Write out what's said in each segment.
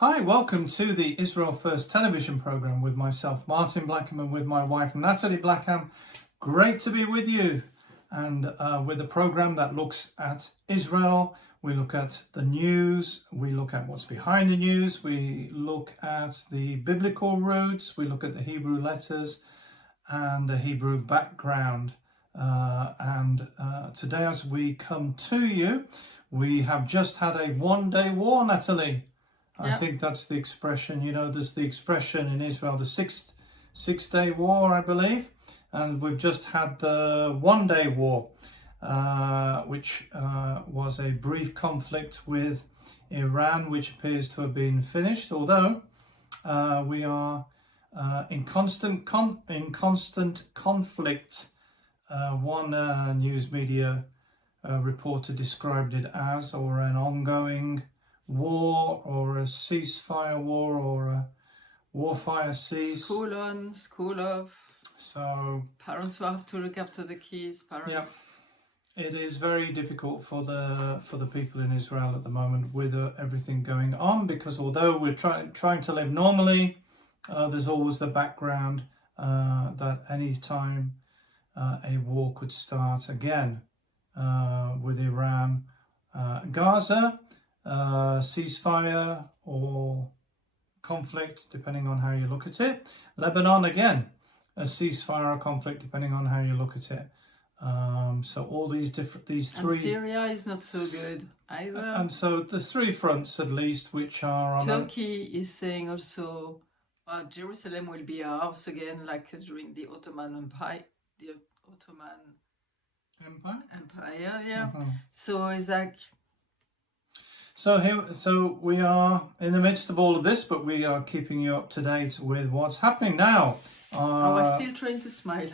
Hi, welcome to the Israel First television program with myself, Martin Blackham, and with my wife, Nathalie Blackham. Great to be with you, and with a program that looks at Israel. We look at the news, we look at what's behind the news, we look at the biblical roots, we look at the Hebrew letters and the Hebrew background. Today, as we come to you, we have just had a one-day war, Nathalie. I think that's the expression. You know, there's the expression in Israel, the six-day war, I believe, and we've just had the one-day war, which was a brief conflict with Iran, which appears to have been finished. Although we are in constant conflict. One news media reporter described it as, or an ongoing war, or a ceasefire war, or a warfare cease. School on, school off. So parents who have to look after the kids. Parents. Yeah, it is very difficult for the people in Israel at the moment with everything going on, because although we're trying to live normally, there's always the background that any time a war could start again with Iran. Gaza, ceasefire or conflict, depending on how you look at it. Lebanon, again, a ceasefire or conflict, depending on how you look at it. So all these three. And Syria is not so good either. And so there's three fronts at least, which are on. Turkey is saying also, Jerusalem will be ours again, like during the Ottoman Empire. The Ottoman Empire, yeah. So it's like. So we are in the midst of all of this, but we are keeping you up to date with what's happening now. I was still trying to smile.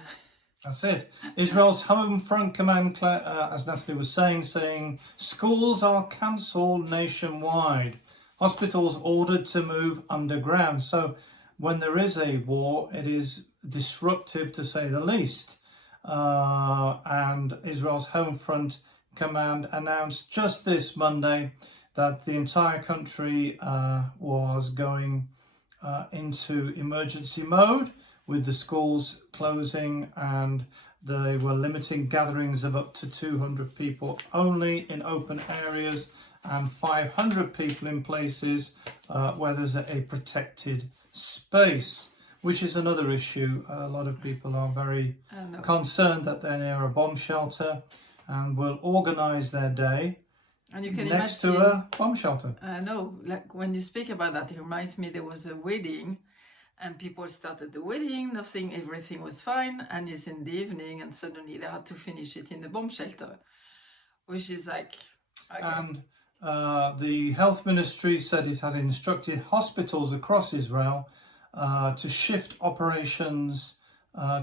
That's it. Israel's Home Front Command, as Nathalie was saying schools are cancelled nationwide. Hospitals ordered to move underground. So when there is a war, it is disruptive, to say the least. And Israel's Home Front Command announced just this Monday that the entire country was going into emergency mode, with the schools closing, and they were limiting gatherings of up to 200 people only in open areas, and 500 people in places where there's a protected space, which is another issue. A lot of people are very concerned that they're near a bomb shelter and will organise their day and you can next imagine, to a bomb shelter. No, like when you speak about that, it reminds me there was a wedding, and people started the wedding, everything was fine, and it's in the evening, and suddenly they had to finish it in the bomb shelter, which is like. Okay. And the health ministry said it had instructed hospitals across Israel to shift operations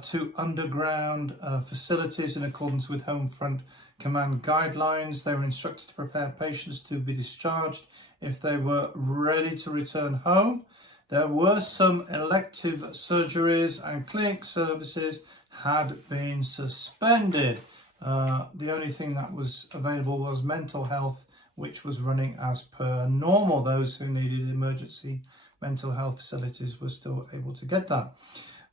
to underground facilities in accordance with Home Front Command guidelines. They were instructed to prepare patients to be discharged if they were ready to return home. There were some elective surgeries, and clinic services had been suspended. The only thing that was available was mental health, which was running as per normal. Those who needed emergency mental health facilities were still able to get that.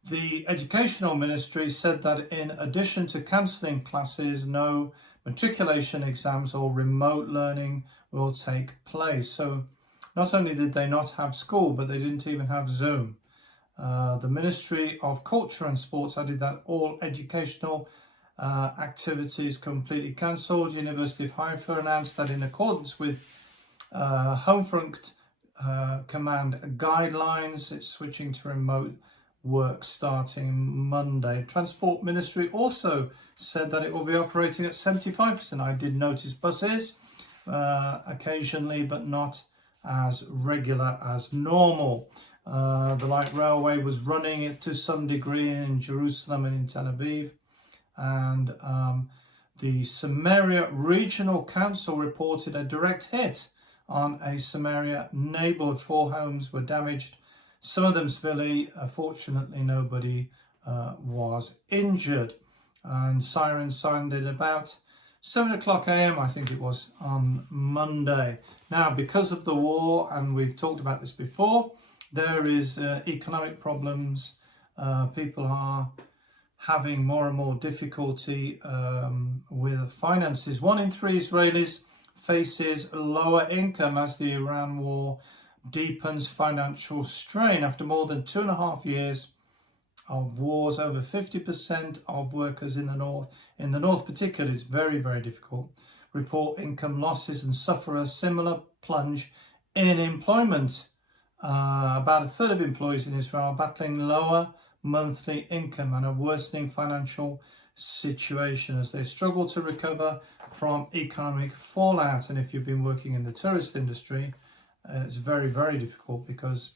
The Educational Ministry said that in addition to cancelling classes, no matriculation exams or remote learning will take place. So not only did they not have school, but they didn't even have Zoom. The Ministry of Culture and Sports added that all educational activities completely cancelled. University of Haifa announced that in accordance with Home Front Command guidelines, it's switching to remote work starting Monday. Transport Ministry also said that it will be operating at 75%. I did notice buses occasionally, but not as regular as normal. The light railway was running it to some degree in Jerusalem and in Tel Aviv. And the Samaria Regional Council reported a direct hit on a Samaria neighbourhood. 4 homes were damaged, some of them severely. Fortunately, nobody was injured. And sirens sounded about 7 o'clock a.m. I think it was on Monday. Now, because of the war, and we've talked about this before, there is economic problems. People are having more and more difficulty with finances. 1 in 3 Israelis faces lower income as the Iran war deepens financial strain. After more than 2.5 years of wars, over 50% of workers in the north particularly, it's very, very difficult, report income losses and suffer a similar plunge in employment. About a third of employees in Israel are battling lower monthly income and a worsening financial situation as they struggle to recover from economic fallout. And if you've been working in the tourist industry, it's very, very difficult because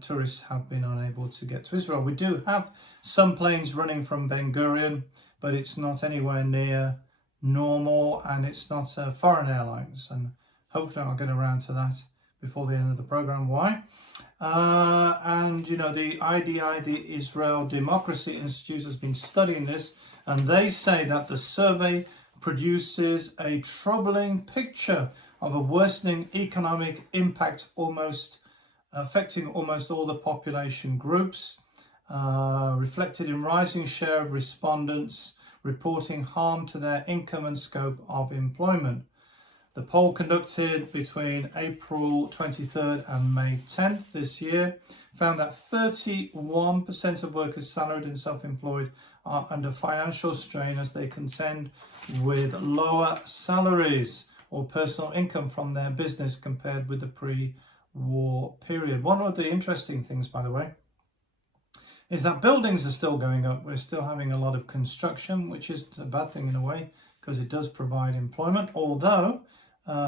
tourists have been unable to get to Israel. We do have some planes running from Ben Gurion, but it's not anywhere near normal, and it's not foreign airlines. And hopefully I'll get around to that before the end of the program. Why? And you know, the IDI, the Israel Democracy Institute, has been studying this, and they say that the survey produces a troubling picture of a worsening economic impact affecting almost all the population groups, reflected in rising share of respondents reporting harm to their income and scope of employment. The poll conducted between April 23rd and May 10th this year found that 31% of workers salaried and self-employed are under financial strain as they contend with lower salaries or personal income from their business compared with the pre-war period. One of the interesting things, by the way, is that buildings are still going up. We're still having a lot of construction, which is a bad thing in a way because it does provide employment, although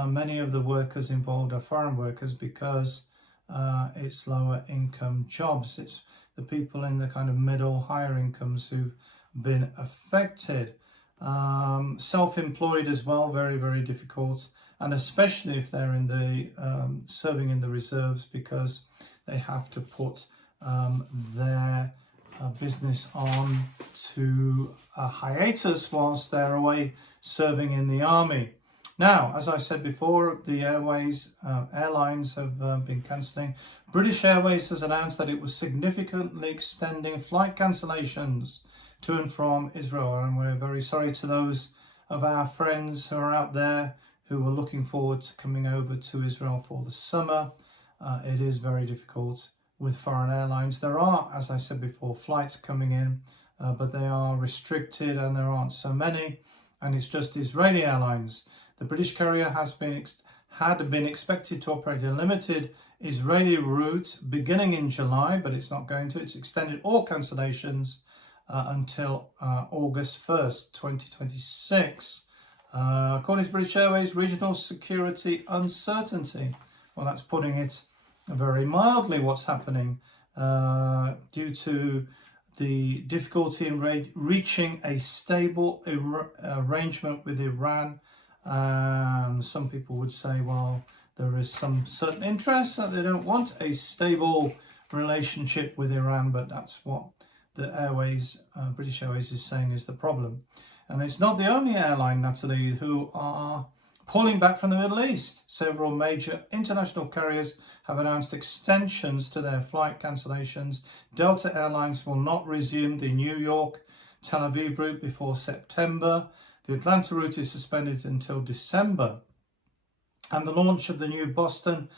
many of the workers involved are foreign workers because it's lower income jobs. It's the people in the kind of middle, higher incomes who've been affected. Self-employed as well, very, very difficult, and especially if they're in the serving in the reserves, because they have to put their business on to a hiatus whilst they're away serving in the army. Now, as I said before, the airlines have been cancelling. British Airways has announced that it was significantly extending flight cancellations to and from Israel, and we're very sorry to those of our friends who are out there who were looking forward to coming over to Israel for the summer. It is very difficult with foreign airlines. There are, as I said before, flights coming in, but they are restricted and there aren't so many, and it's just Israeli airlines. The British carrier had been expected to operate a limited Israeli route beginning in July, but it's not going to. It's extended all cancellations until August 1st, 2026. According to British Airways, regional security uncertainty. Well, that's putting it very mildly, what's happening due to the difficulty in reaching a stable arrangement with Iran. Some people would say, well, there is some certain interest that they don't want a stable relationship with Iran, but that's what the British Airways is saying is the problem. And it's not the only airline, Nathalie, who are pulling back from the Middle East. Several major international carriers have announced extensions to their flight cancellations. Delta Airlines will not resume the New York Tel Aviv route before September. The Atlanta route is suspended until December. And the launch of the new Boston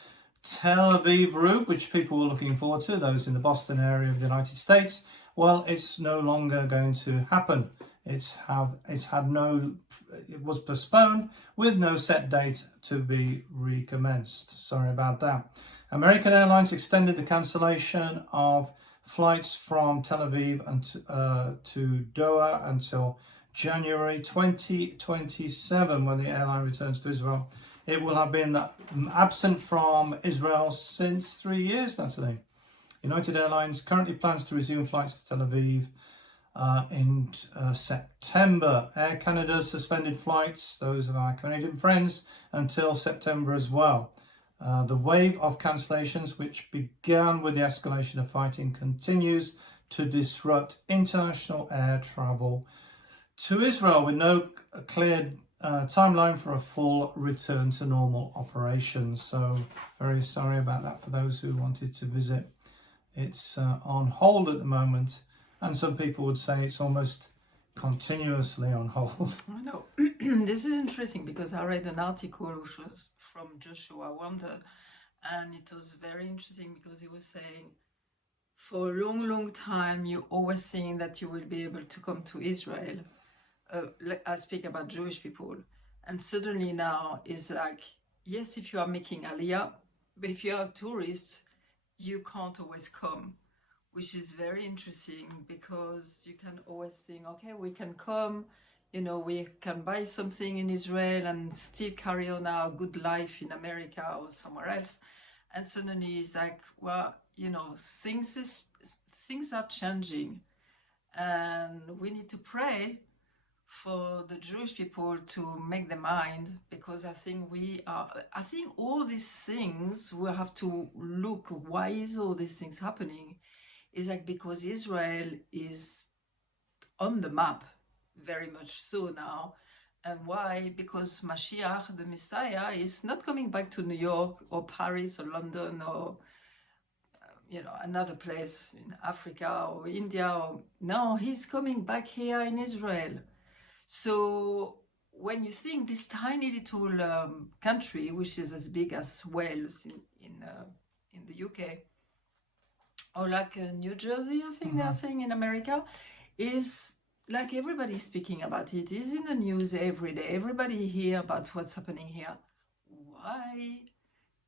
Tel Aviv route, which people were looking forward to, those in the Boston area of the United States, well, it's no longer going to happen. It was postponed with no set date to be recommenced. Sorry about that. American Airlines extended the cancellation of flights from Tel Aviv and to Doha until January 2027, when the airline returns to Israel. It will have been absent from Israel since 3 years, Nathalie. United Airlines currently plans to resume flights to Tel Aviv in September. Air Canada suspended flights, those of our Canadian friends, until September as well. The wave of cancellations, which began with the escalation of fighting, continues to disrupt international air travel to Israel, with no clear timeline for a full return to normal operations. So very sorry about that for those who wanted to visit. It's on hold at the moment, and some people would say it's almost continuously on hold. I know. This is interesting because I read an article which was from Joshua Wonder, and it was very interesting because he was saying, for a long, long time, you always think that you will be able to come to Israel. I speak about Jewish people. And suddenly now it's like, yes, if you are making Aliyah, but if you are a tourist, you can't always come, which is very interesting because you can always think, okay, we can come, you know, we can buy something in Israel and still carry on our good life in America or somewhere else. And suddenly it's like, well, you know, things are changing, and we need to pray for the Jewish people to make their mind, because I think all these things we have to look, why is all these things happening? It's like because Israel is on the map, very much so now. And why? Because Mashiach, the Messiah, is not coming back to New York or Paris or London or another place in Africa or India. No, he's coming back here in Israel. So when you think this tiny little country, which is as big as Wales in the UK, or like New Jersey, I think they are saying in America, is like everybody's speaking about it. It's in the news every day. Everybody hear about what's happening here. Why?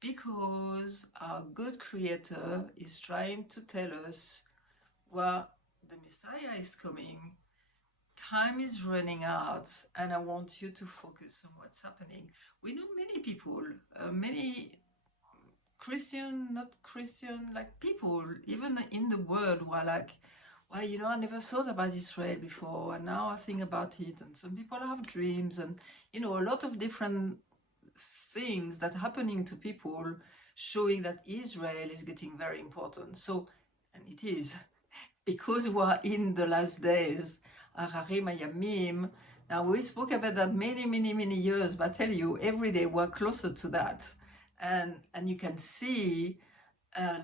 Because our good Creator is trying to tell us, well, the Messiah is coming. Time is running out, and I want you to focus on what's happening. We know many people, many Christian, not Christian, like people, even in the world, who are like, well, I never thought about Israel before, and now I think about it. And some people have dreams, and a lot of different things that are happening to people, showing that Israel is getting very important. So, and it is, because we are in the last days. Ararim Hayamim. Now we spoke about that many years, but I tell you, every day we're closer to that, and you can see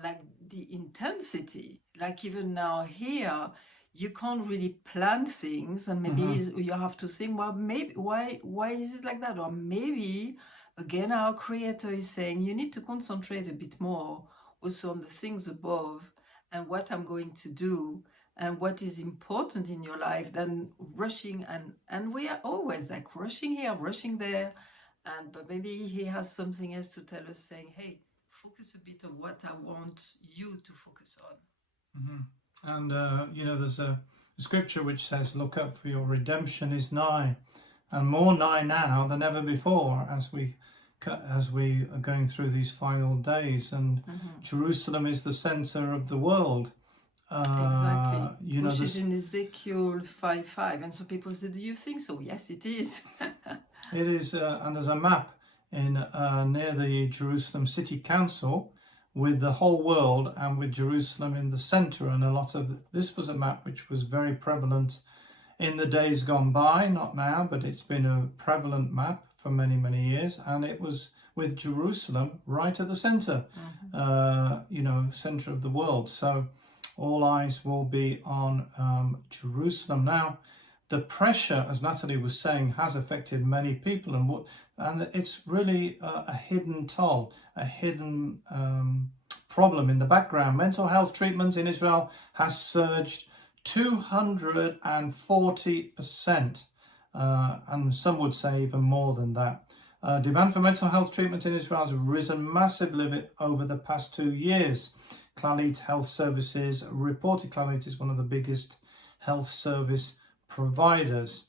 like the intensity. Like even now here, you can't really plan things, and maybe you have to think, well, maybe why is it like that? Or maybe again our Creator is saying you need to concentrate a bit more also on the things above and what I'm going to do and what is important in your life than rushing, and we are always like rushing here, rushing there, but maybe he has something else to tell us, saying, hey, focus a bit on what I want you to focus on. And there's a scripture which says, look up, for your redemption is nigh, and more nigh now than ever before, as we are going through these final days. And Jerusalem is the center of the world. Exactly, which is in Ezekiel 5:5, and so people say, do you think so? Yes, it is. It is, and there's a map in near the Jerusalem City Council with the whole world and with Jerusalem in the center. And this was a map which was very prevalent in the days gone by, not now, but it's been a prevalent map for many years, and it was with Jerusalem right at the center, center of the world. So all eyes will be on Jerusalem. Now, the pressure, as Nathalie was saying, has affected many people, and it's really a hidden toll, a hidden problem in the background. Mental health treatment in Israel has surged 240%, and some would say even more than that. Demand for mental health treatment in Israel has risen massively over the past 2 years. Clalit Health Services reported, Clalit is one of the biggest health service providers,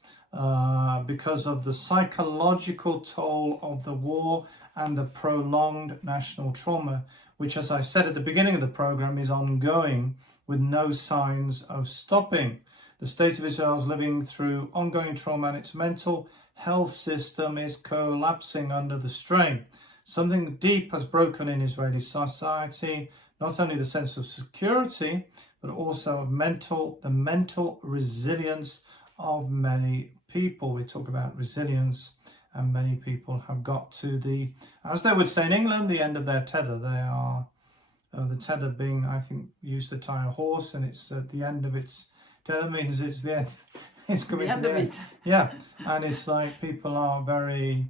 because of the psychological toll of the war and the prolonged national trauma, which, as I said at the beginning of the program, is ongoing with no signs of stopping. The state of Israel is living through ongoing trauma, and its mental health system is collapsing under the strain. Something deep has broken in Israeli society, not only the sense of security, but also of the mental resilience of many people. We talk about resilience, and many people have got to the, as they would say in England, the end of their tether. They are, the tether being, I think, used to tie a horse, and it's at the end of its tether means it's the end. It's coming The to end the of end. it. Yeah, and it's like people are very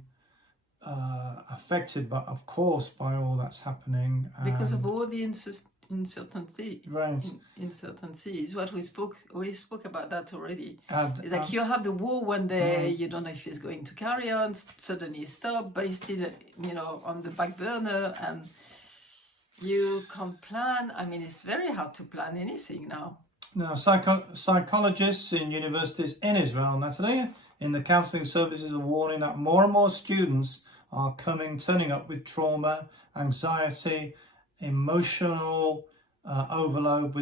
affected, but of course, by all that's happening. Because of all the uncertainty. Right. Uncertainty is what we spoke about that already. And, It's like you have the war one day, you don't know if it's going to carry on, suddenly stop, but it's still, on the back burner, and you can't plan. I mean, it's very hard to plan anything now. now, psychologists in universities in Israel, Nathalie, in the counselling services are warning that more and more students are turning up with trauma, anxiety, emotional overload,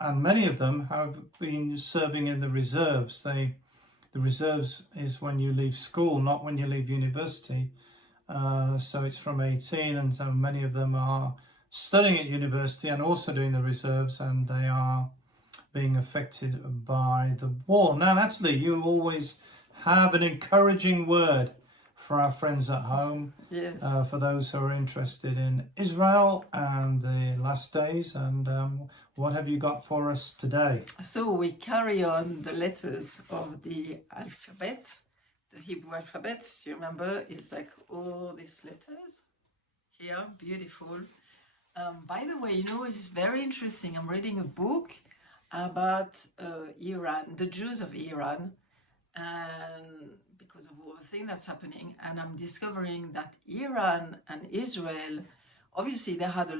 and many of them have been serving in the reserves. The reserves is when you leave school, not when you leave university. So it's from 18, and so many of them are studying at university and also doing the reserves, and they are being affected by the war. Now, Natalie, you always have an encouraging word for our friends at home. Yes. For those who are interested in Israel and the last days. And what have you got for us today? So we carry on the letters of the alphabet, the Hebrew alphabet. You remember, it's like all these letters here, beautiful. By the way, it's very interesting. I'm reading a book about Iran, the Jews of Iran, and because of all the things that's happening, and I'm discovering that Iran and Israel, obviously they had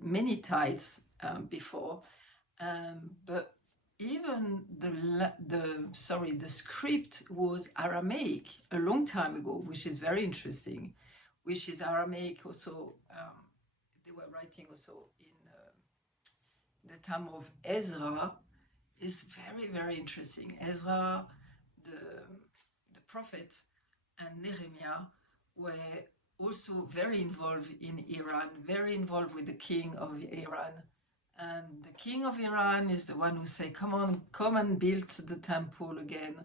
many ties before, but even the script was Aramaic a long time ago, which is very interesting, which is Aramaic also. They were writing also in the time of Ezra. Is very, very interesting. Ezra, the prophet, and Nehemiah were also very involved in Iran, very involved with the king of Iran. And the king of Iran is the one who say, come and build the temple again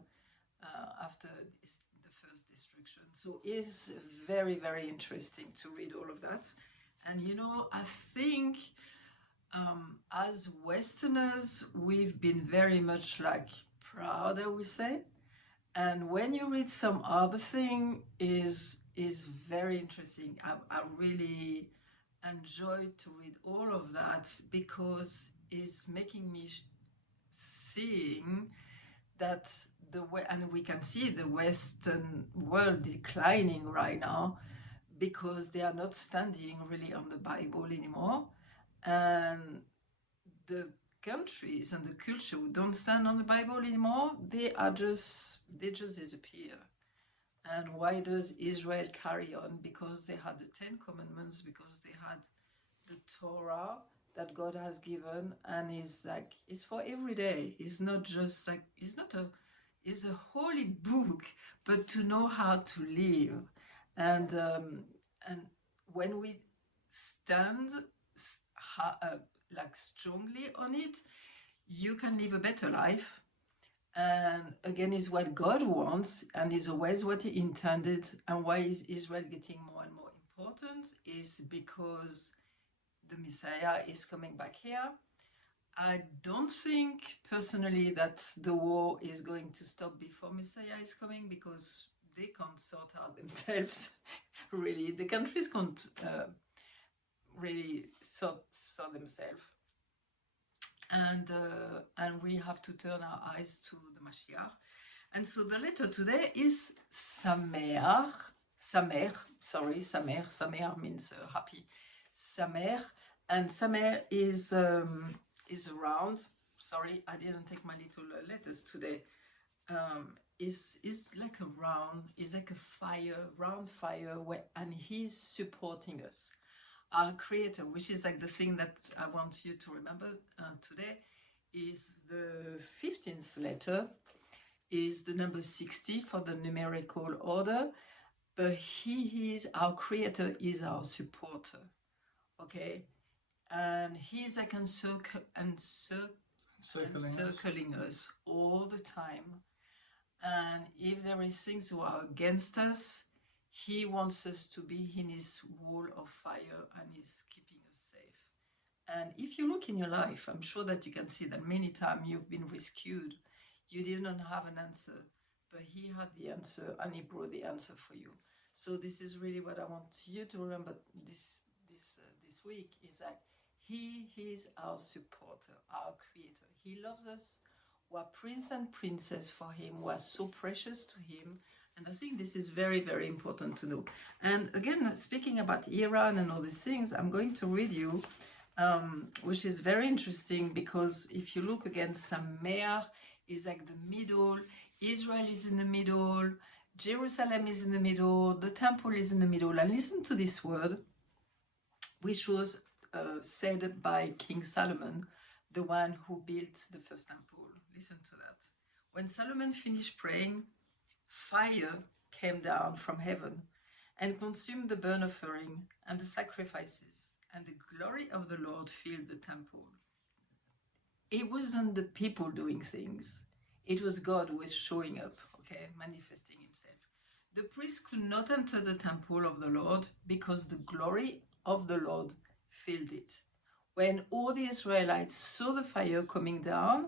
after the first destruction. So it's very, very interesting to read all of that. And I think as Westerners, we've been very much proud, I would say. And when you read some other thing, is very interesting. I really enjoy to read all of that because it's making me seeing that and we can see the Western world declining right now because they are not standing really on the Bible anymore. And the countries and the culture who don't stand on the Bible anymore, they just disappear. And why does Israel carry on? Because they had the 10 Commandments, because they had the Torah that God has given, and it's for every day. It's not just it's a holy book, but to know how to live. And when we stand strongly on it, you can live a better life. And again, is what God wants, and is always what He intended. And why is Israel getting more and more important? Is because the Messiah is coming back here. I don't think personally that the war is going to stop before Messiah is coming, because they can't sort out themselves. Really, the countries can't really sort themselves. And we have to turn our eyes to the Mashiach. And so the letter today is Samer. Samer means happy. Samer, and Samer is round. Sorry, I didn't take my little letters today. Is like a round. Is like a round fire, and He's supporting us. Our Creator, which is like the thing that I want you to remember today, is the 15th letter, is the number 60 for the numerical order, but He is our Creator, is our supporter, okay? And He's like encircling us all the time. And if there is things who are against us, he wants us to be in his wall of fire and he's keeping us safe. And if you look in your life, I'm sure that you can see that many times you've been rescued. You didn't have an answer, but he had the answer and he brought the answer for you. So this is really what I want you to remember this week, is that he is our supporter, our creator. He loves us. We're prince and princess for him. We're so precious to him. And I think this is very, very important to know. And again, speaking about Iran and all these things, I'm going to read you, which is very interesting, because if you look again, Samer is like the middle, Israel is in the middle, Jerusalem is in the middle, the temple is in the middle. And listen to this word, which was said by King Solomon, the one who built the first temple. Listen to that. When Solomon finished praying, fire came down from heaven and consumed the burnt offering and the sacrifices, and the glory of the Lord filled the temple. It wasn't the people doing things. It was God who was showing up, okay, manifesting himself. The priests could not enter the temple of the Lord because the glory of the Lord filled it. When all the Israelites saw the fire coming down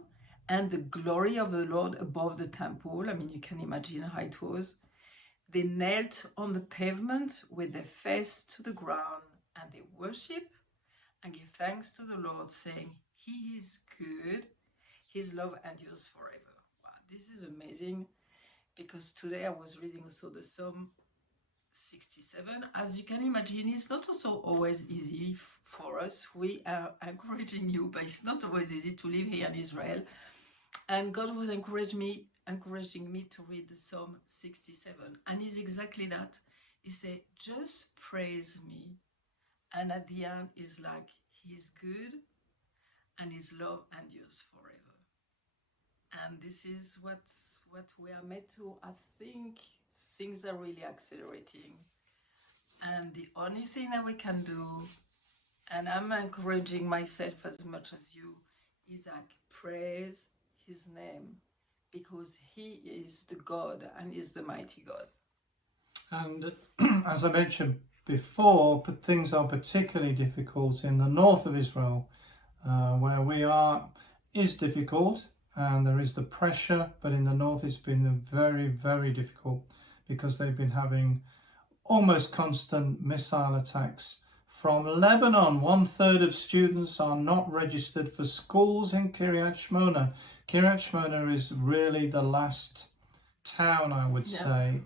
and the glory of the Lord above the temple, I mean, you can imagine how it was, they knelt on the pavement with their face to the ground, and they worshiped and gave thanks to the Lord, saying, He is good, His love endures forever. Wow, this is amazing, because today I was reading also the Psalm 67. As you can imagine, it's not also always easy for us. We are encouraging you, but it's not always easy to live here in Israel. And God was encouraging me to read the Psalm 67. And it's exactly that. He said, just praise me. And at the end, it's like, He's good and His love endures forever. And this is what we are made to. I think things are really accelerating. And the only thing that we can do, and I'm encouraging myself as much as you, is like praise His name, because He is the God and is the mighty God. And as I mentioned before, things are particularly difficult in the north of Israel, where we are is difficult, and there is the pressure, but in the north it's been very, very difficult, because they've been having almost constant missile attacks from Lebanon. 1/3 of students are not registered for schools in Kiryat Shmona. Kiryat Shmona is really the last town, I would say,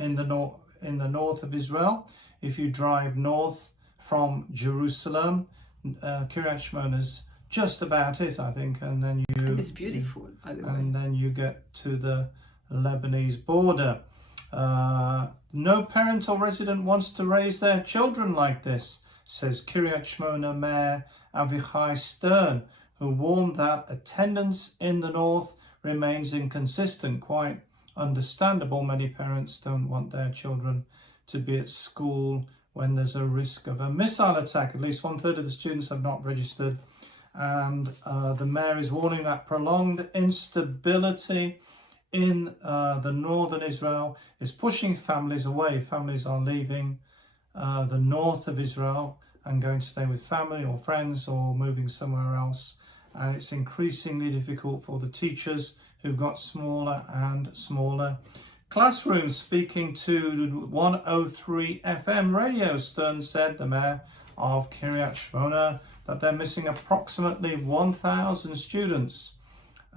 in the north of Israel. If you drive north from Jerusalem, Kiryat Shmona's just about it, I think, and then it's beautiful, by the way. And then you get to the Lebanese border. No parent or resident wants to raise their children like this, says Kiryat Shmona Mayor Avichai Stern, who warned that attendance in the north remains inconsistent. Quite understandable. Many parents don't want their children to be at school when there's a risk of a missile attack. At least 1/3 of the students have not registered. And the mayor is warning that prolonged instability in the northern Israel is pushing families away. Families are leaving the north of Israel and going to stay with family or friends or moving somewhere else. And it's increasingly difficult for the teachers, who've got smaller and smaller classrooms. Speaking to 103 FM radio, Stern said, the mayor of Kiryat Shmona, that they're missing approximately 1,000 students.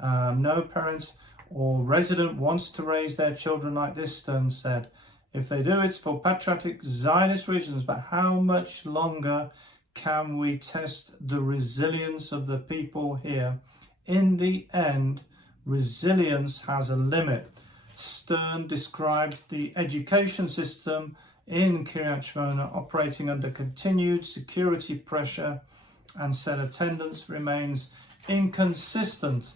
No parent or resident wants to raise their children like this, Stern said. If they do, it's for patriotic Zionist reasons. But how much longer can we test the resilience of the people here? In the end, resilience has a limit. Stern described the education system in Kiryat Shmona operating under continued security pressure, and said attendance remains inconsistent.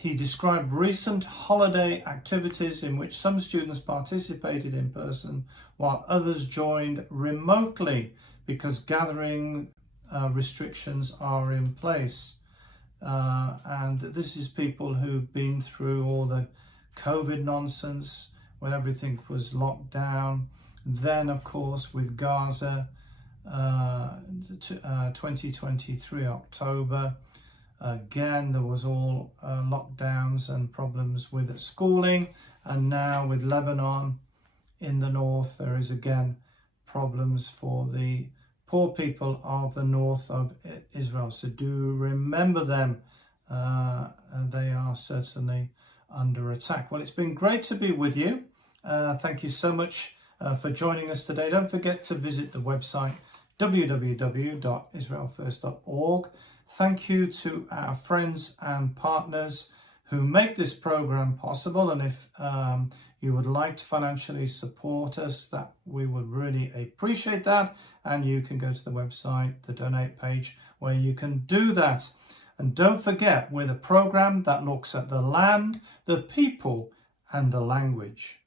He described recent holiday activities in which some students participated in person while others joined remotely because gathering restrictions are in place. and this is people who've been through all the COVID nonsense when everything was locked down. Then, of course, with Gaza, 2023 October, again there was all lockdowns and problems with schooling, and now with Lebanon in the north, there is again problems for the poor people of the north of Israel. So do remember them. They are certainly under attack. Well, it's been great to be with you. Thank you so much for joining us today. Don't forget to visit the website www.israelfirst.org. Thank you to our friends and partners who make this program possible. And if you would like to financially support us, that we would really appreciate that. And you can go to the website, the donate page, where you can do that. And don't forget, we're the program that looks at the land, the people, and the language.